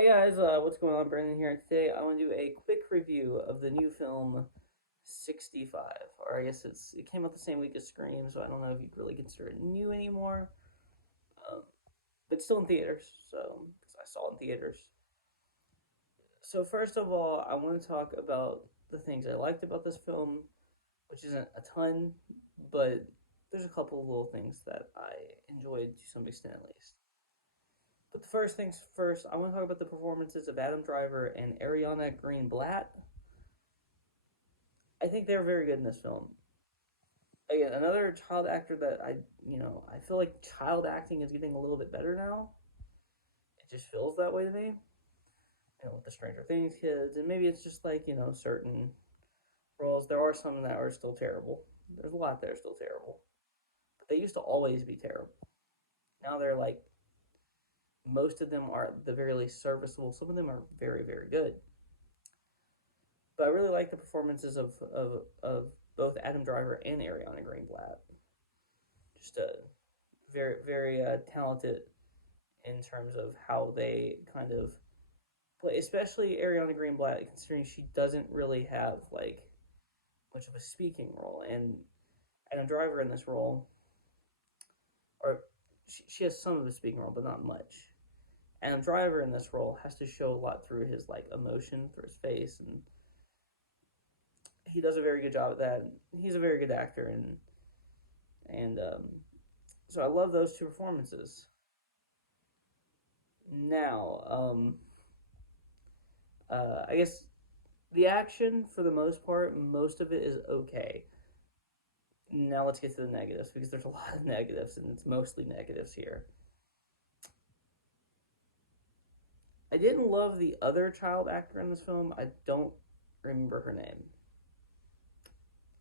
Hey guys, what's going on? Brandon here. Today I want to do a quick review of the new film 65, or I guess it came out the same week as Scream, so I don't know if you'd really consider it new anymore. Um, but it's still in theaters, so because I saw it in theaters. So first of all, I want to talk about the things I liked about this film, which isn't a ton, but there's a couple of little things that I enjoyed to some extent at least. But the first things first, I want to talk about the performances of Adam Driver and Ariana Greenblatt. I think they're very good in this film. Again, another child actor that I feel like child acting is getting a little bit better now. It just feels that way to me. With the Stranger Things kids, and maybe it's just like certain roles. There are some that are still terrible. There's a lot that are still terrible, but they used to always be terrible. Now they're like most of them are at the very least serviceable. Some of them are very very good. But I really like the performances of both Adam Driver and Ariana Greenblatt. Just a very very talented in terms of how they kind of play, especially Ariana Greenblatt, considering she doesn't really have like much of a speaking role, and Adam Driver in this role, or she has some of a speaking role, but not much. Adam Driver in this role has to show a lot through his like emotion, through his face, and he does a very good job at that. He's a very good actor, and so I love those two performances. Now, I guess the action for the most part, most of it is okay. Now let's get to the negatives because there's a lot of negatives and it's mostly negatives here. I didn't love the other child actor in this film. I don't remember her name.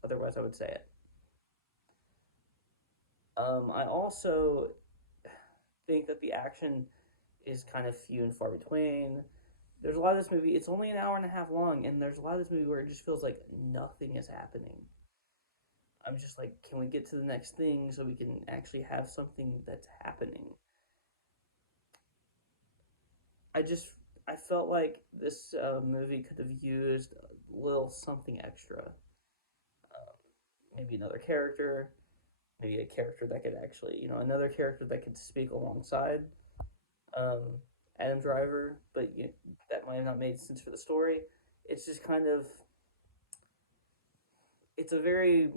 Otherwise, I would say it. I also think that the action is kind of few and far between. There's a lot of this movie. It's only an hour and a half long, and there's a lot of this movie where it just feels like nothing is happening. I'm just like, can we get to the next thing so we can actually have something that's happening? I just I felt like this movie could have used a little something extra. Maybe another character, maybe a character that could actually, another character that could speak alongside um, Adam Driver, but that might have not made sense for the story. It's just kind of, it's a very,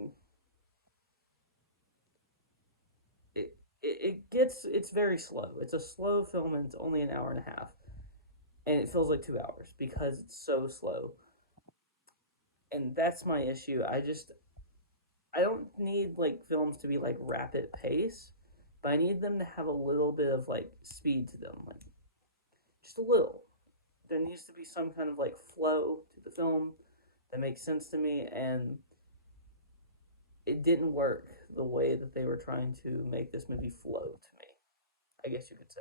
it's very slow. It's a slow film and it's only an hour and a half. And it feels like 2 hours because it's so slow. And that's my issue. I don't need like films to be like rapid pace, but I need them to have a little bit of like speed to them, like just a little. There needs to be some kind of like flow to the film that makes sense to me, and it didn't work the way that they were trying to make this movie flow to me. I guess you could say.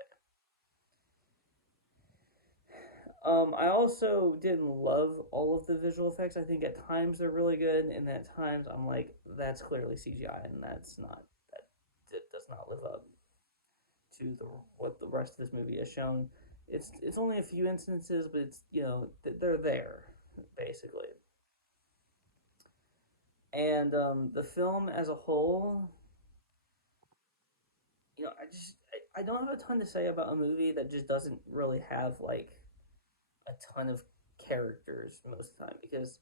I also didn't love all of the visual effects. I think at times they're really good, and at times I'm like, that's clearly CGI, and that's not that it does not live up to the what the rest of this movie has shown. It's only a few instances, but it's they're there basically. And the film as a whole, I don't have a ton to say about a movie that just doesn't really have like a ton of characters most of the time because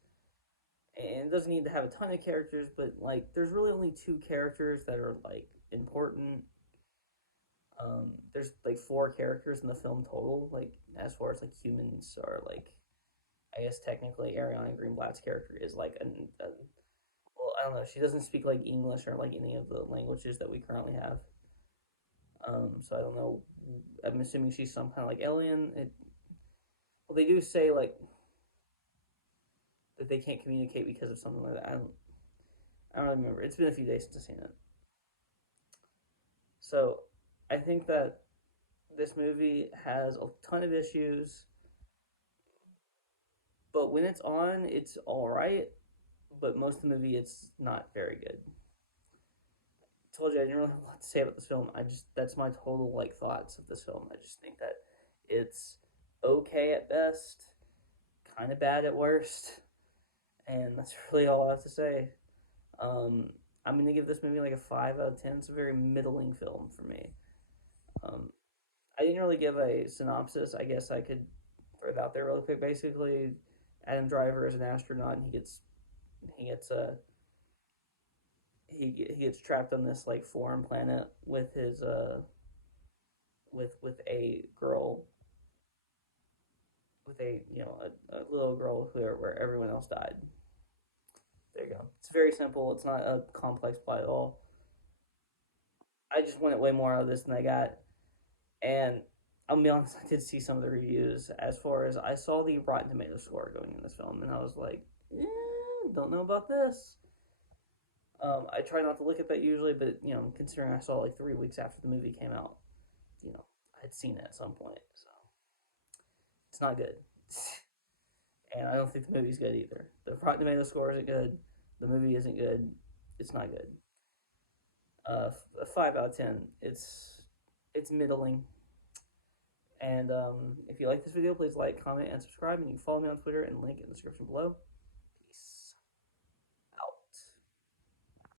and it doesn't need to have a ton of characters, but like there's really only two characters that are like important. There's like four characters in the film total, like as far as like humans are like I guess technically Ariana Greenblatt's character is like well, I don't know, she doesn't speak like English or like any of the languages that we currently have. So I don't know. I'm assuming she's some kind of like alien. Well, they do say like that they can't communicate because of something like that. I don't remember. It's been a few days since I've seen it. So I think that this movie has a ton of issues, but when it's on, it's all right. But most of the movie, it's not very good. I told you I didn't really have a lot to say about this film. I just that's my total like thoughts of this film. I just think that it's okay at best, kind of bad at worst, and that's really all I have to say. Um, I'm gonna give this movie like a 5 out of 10. It's a very middling film for me. Um, I didn't really give a synopsis. I guess I could throw it out there real quick. Basically, Adam Driver is an astronaut, and he gets he gets trapped on this like foreign planet with his with a girl, with a a little girl where everyone else died. There you go. It's very simple. It's not a complex plot at all. I just wanted way more out of this than I got. And I'll be honest, I did see some of the reviews. As far as I saw the Rotten Tomato score going in this film, and I was like, don't know about this. I try not to look at that usually, but considering I saw like 3 weeks after the movie came out, I'd seen it at some point, so it's not good. And I don't think the movie's good either. The Rotten Tomato score isn't good. The movie isn't good. It's not good. A 5 out of 10. It's middling. And if you like this video, please like, comment, and subscribe. And you can follow me on Twitter and link in the description below.